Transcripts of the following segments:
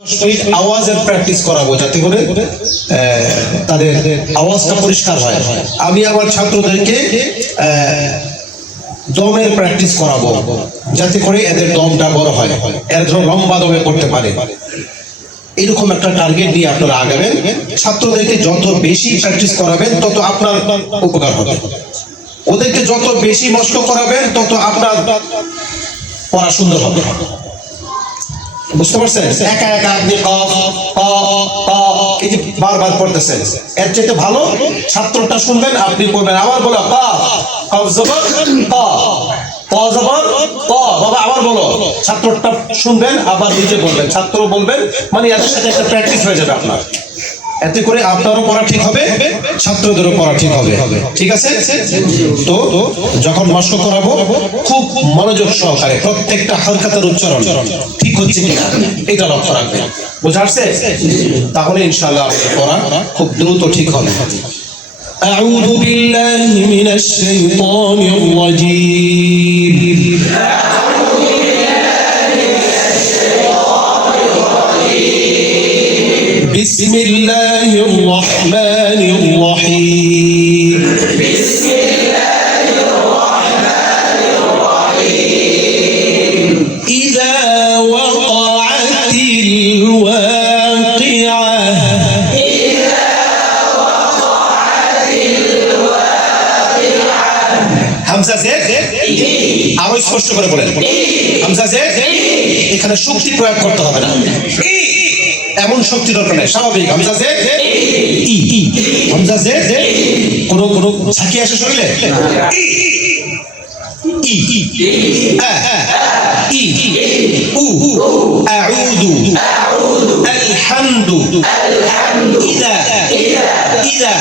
আওয়াজের প্র্যাকটিস করাবো যাতে করে তাদের আওয়াজটা পরিষ্কার হয়। আমি আমার ছাত্রদেরকে দমের প্র্যাকটিস করাবো যাতে করে এদের দমটা বড় হয়, এর জন্য লম্বা দমে করতে পারে। এরকম একটা টার্গেট নিয়ে আপনারা আগাবেন। ছাত্রদেরকে যত বেশি প্র্যাকটিস করাবেন তত আপনার উপকার হবে। ওদেরকে যত বেশি মস্ক করাবেন তত আপনার পড়া সুন্দর হবে। বুঝতে পারছেন? একা একা আপনি এই যে বারবার পড়তেছেন, এর চেয়ে ভালো ছাত্রটা শুনবেন, আপনি পড়বেন। আবার বলো বাবা, আবার বলো। ছাত্রটা শুনবেন, আবার নিজে বলবেন, ছাত্র বলবেন, মানে এর সাথে একটা প্র্যাকটিস হয়ে যাবে আপনার। এতে করে আপনারও পড়া ঠিক হবে, ছাত্রদেরও পড়া ঠিক হবে। ঠিক আছে? তো যখন মস্ক করাবো খুব মনোযোগ সহকারে প্রত্যেকটা হরকতের উচ্চারণ ঠিক হচ্ছে কিনা এটা লক্ষ্য রাখবেন। বুঝা আসছে? তাহলে ইনশাআল্লাহ পড়া খুব দ্রুত ঠিক হবে। أعوذ بالله من الشيطان الرجيم بسم الله الرحمن الرحيم بسم الله الرحمن الرحيم إذا وقعت الواقعة إذا وقعت الواقعة হামজা জেদ আরো স্পষ্ট করে বলেন। হামজা জেদ এখানে শক্তি প্রয়োগ করতে হবে না, এমন শক্তি দরকার নেই, স্বাভাবিক। হামজা জেদ ই, হামজা জেদ কোন কোন ছাকি আসে শরীরে, ই ই উ আউযু আলহামদু ইদা ইদা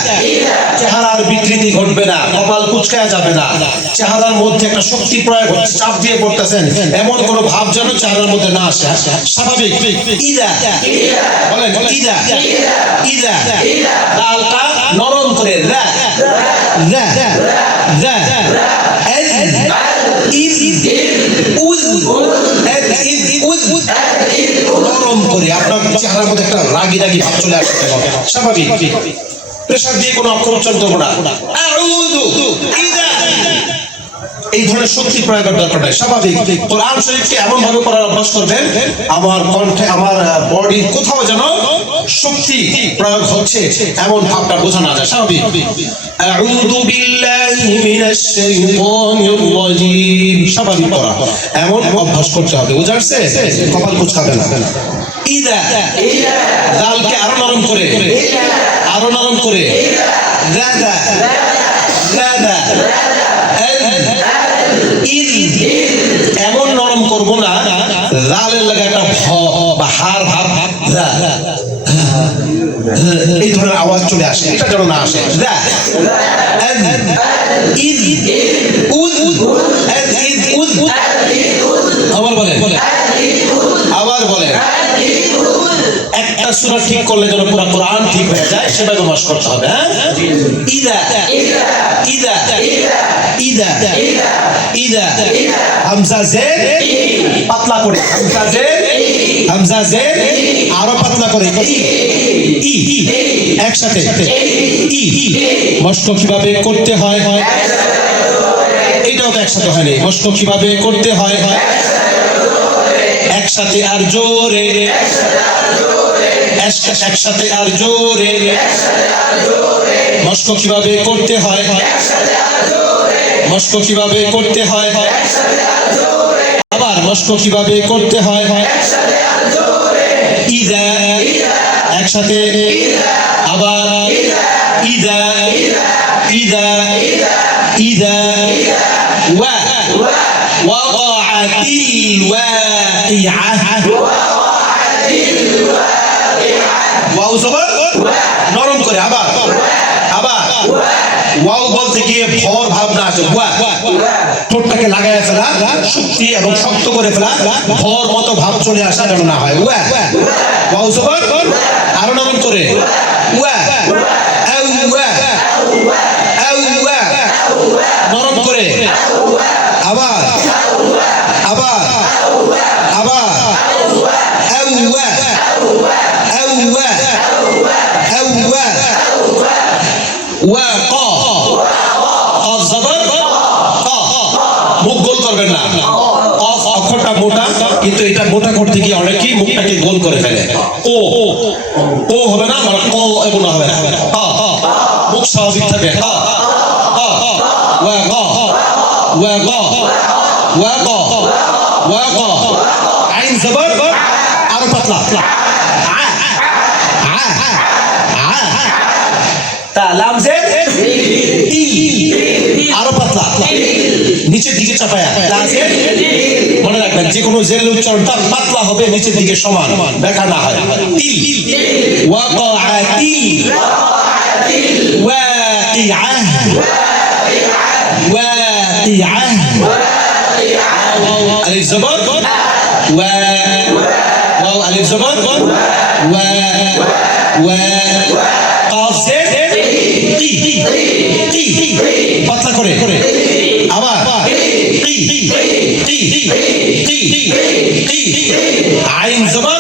চেহারার বিকৃতি ঘটবে না, কপাল কুঁচকায়া যাবে না, চেহারার মধ্যে একটা শক্তি প্রয়োগ হচ্ছে, চাপ দিয়ে পড়তেছেন, এমন কোনো ভাব যেন চেহারার মধ্যে না আসে, স্বাভাবিক। ইদা বলেন, ইদা ইদা লালটা নরম করে রা রা রা নরম করে আপনার চেহারার মধ্যে একটা রাগি রাগি ভাব চলে আসতে হবে, স্বাভাবিক। প্রেসার দিয়ে কোনো অক্ষর উচ্চারণ করবো না। এই ধরনের শক্তি প্রয়োগের দরকার নাই, স্বাভাবিক। কোরআন শরীফকে এমন ভাবে পড়ার অভ্যাস করবেন আমার কণ্ঠে, আমার বডির কোথাও যেন শক্তি প্রয়োগ হচ্ছে এমন ভাবটা বোঝা না যায়, স্বাভাবিক। আউযু বিল্লাহি মিনাশ শাইতানির রাজীম, স্বাভাবিক পড়া, এমন অভ্যাস করতে হবে। বুঝা আসছে? কপাল কুঁচকাবে না। ইদা দালকে আরো নরম করে, আরো নরম করে রাদা রাদা এমন নরম করবো না লালের লাগে একটা ভ বা হার ভাব, এই ধরনের আওয়াজ চলে আসে, এটা যেন না আসে। আবার বলেন, আবার বলেন। একটা সূরা ঠিক করলে যেন পুরো কোরআন ঠিক হয়ে যায় সেভাবে মাস করতে হবে। হ্যাঁ, ইদা ইদা ইদা ইদা হামজা জেদ পাতলা করে, হামজা জেদ হামজা জেদ আরো পাতলা করে, ই একসাথে ই মস্ক কিভাবে করতে হয়, এটাও তো একসাথে হয়নি। মস্ক কিভাবে করতে হয় একসাথে আর জোরে, একসাথে আর জোরে। মস্ক কিভাবে করতে হয়, মস্ক কিভাবে করতে হয়, আবার মস্ক কিভাবে করতে হয়। ইদা একসাথে, আবার ইদা ইদা ইদা ওয়া ওয়াকাতিল ওয়াকিআহ, ওয়াও জবর নরম করে, আবার আবার ওয়াও বলতে গিয়ে ভর ভাব না আসে, ওয়া ঠোঁটটাকে লাগায় ফেলা, শক্তি এবং শক্ত করে ফেলা, ভর মতো ভাব চলে আসা যেন না হয়। ওয়া ওয়াও জবর আরো নরম করে, ওয়া নরম করে, আবার আবার আবার أوى أوى وقا قاف زبر قا মুখ গোল করবেন না কফ অক্ষরটা মোটা কিন্তু এটা মোটা করতে গিয়ে অনেকেই মুখটাকে গোল করে ফেলে ও ও হবে না মানে ক এমন হবে না মুখ স্বাভাবিক থাকবে আইন জবর আরো পাতলা তা লাম জের আরো পাতলা নিচের দিকে চাপায়া লাজের মনে রাখবেন যে কোনো জেরের উচ্চারণটা পাতলা হবে নিচের দিকে সমান দেখা না হয় তিল ওয়াকাআতি ওয়াকিআহ ওয়াকিআহ আলিফ জবর ওয়া ওয়াও আলিফ জবর ওয়া ওয়া কাফ জের তি তি পাতলা করে আবার তি তি তি তি আইন জবর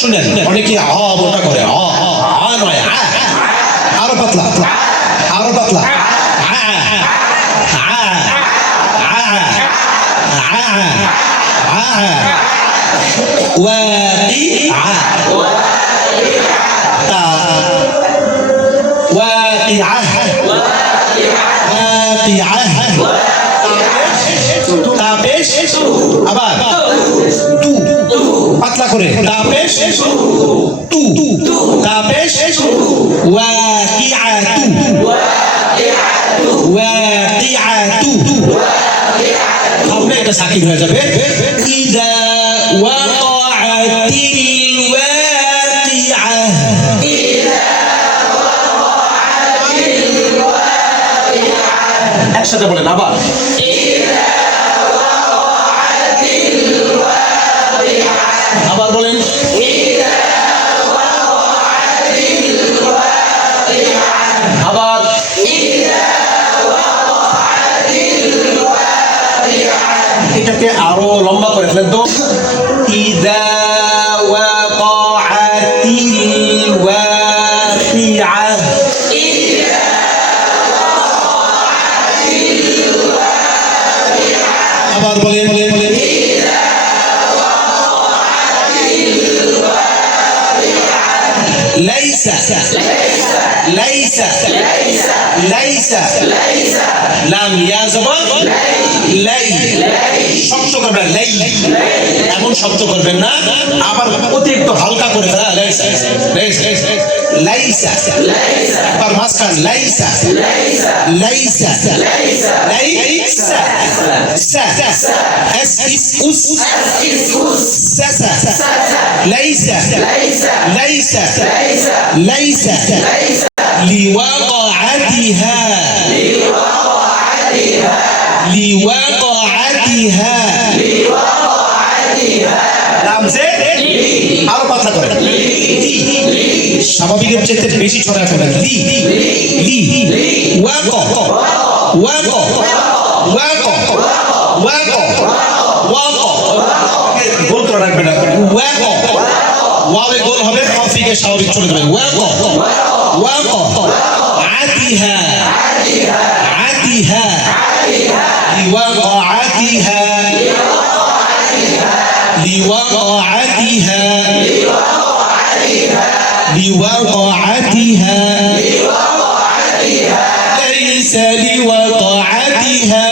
শুনেন অনেকে মোটা করে নয় আরো পাতলা আরো পাতলা আবার পাতলা করে তাপেশ তু তাপেশ ওয়াকিআতু ওয়াকিআতু আপনি এটা সাকিব হয়ে যাবে ইদা ওয়াকাআতিল ওয়াকিআহ একসাথে বলেন আবার আবার বলেন আবার এটাকে আরো লম্বা করে ফেলেন তো ইদা ওয়াকাআতিল ওয়াকিআহ আবার বলেন ليس ليس ليس لام يا زبر লাই শক্ত করবেন লাই এমন শক্ত করবেন না আবার অতিরিক্ত হালকা করে ফেলা লাইসা লাইসা আবার মাঝখান লাইসা লাইসা লাইসা সা এস ইস উস সাসা লাইসা লাইসা লাইসা লিওয়াকাআতিহা লিওয়াকাআতিহা নাম সে আরো পাতলা করে স্বাভাবিকের চেয়ে বেশি ছড়া ফেলেন লি লি waka waka waka waka waka গোল করে রাখবেন ওয়াকা ওয়াবে গোল হবে কফিকে স্বাভাবিক চলে যাবে ওয়াকা ওয়াকা আতিহা আতিহা لوقعتها لوقعتها لوقعتها ليس لوقعتها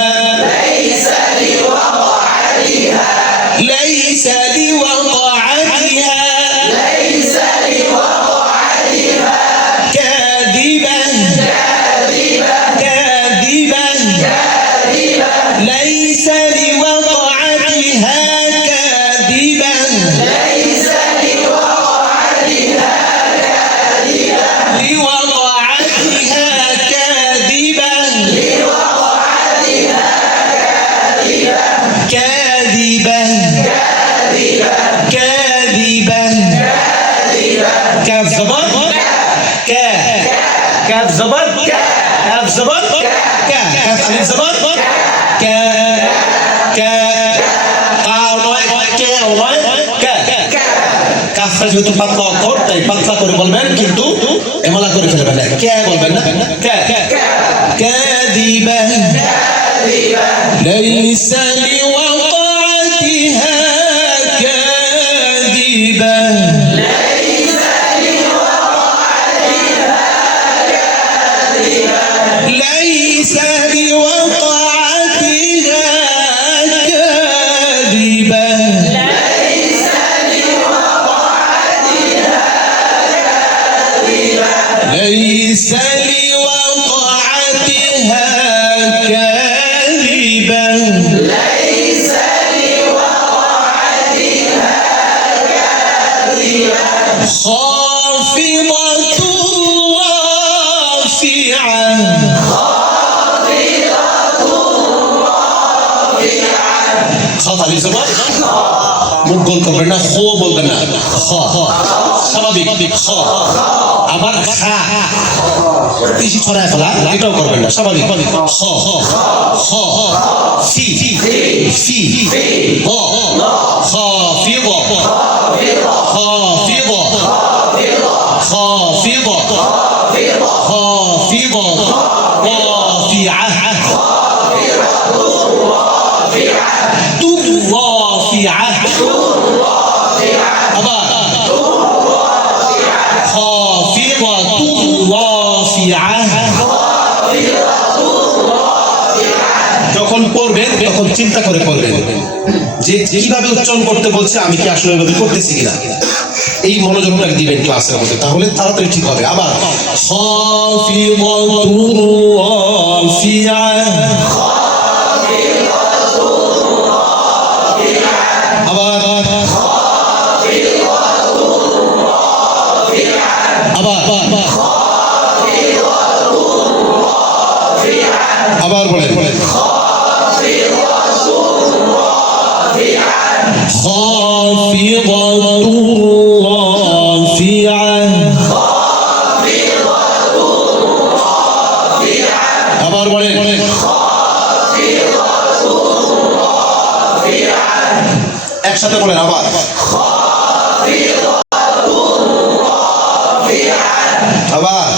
ليس لوقعتها كاذبة كاذبة ليس لوقعتها كاذبة لوقعتها كاذبة كاذبة كاذبة كاف زبر كاف زبر كاف زبر كاف ألف زبر কাফটা যেহেতু পাতলা অক্ষর তাই পাতলা করে বলবেন, কিন্তু এমলা করে ফেলবেন না। কে বলবেন না, কে কাযিবা লাইসা লিওয়াতিহা কাযিবা ليس لوقعتها كاذبة ليس لوقعتها كاذبة خافضة رافعة خطأ للزبط মুখ গোল করবেন না, খো বলবেন না, খ স্বাভাবিক খ। আবার খা বেশি ছড়ায় ফেলা এটাও করবেন না, স্বাভাবিক খ খ ফি ফি হ খ ফি ব খ ফি ব খ ফি ব খ ফি ব رافعة رافعة خافضة رافعة যখন পড়বেন তখন চিন্তা করে পড়বেন যে কিভাবে উচ্চারণ করতে বলছে, আমি কি আসলে এভাবে করতেছি কিনা, এই মনোযোগটা দিবেন ক্লাসের মধ্যে, তাহলে তাড়াতাড়ি ঠিক হবে। আবার খাফিদাতুর রাফিআ আবার আবার বলেন খাফিদাতুর রাফিআ আবার বলেন একসাথে বলেন আবার আবার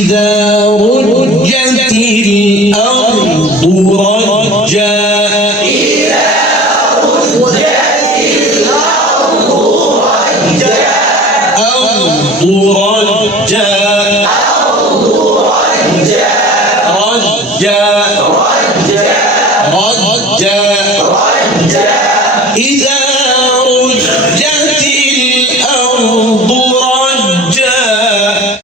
إذا رجت الأرض رجا أرض رجا رجا رجا إذا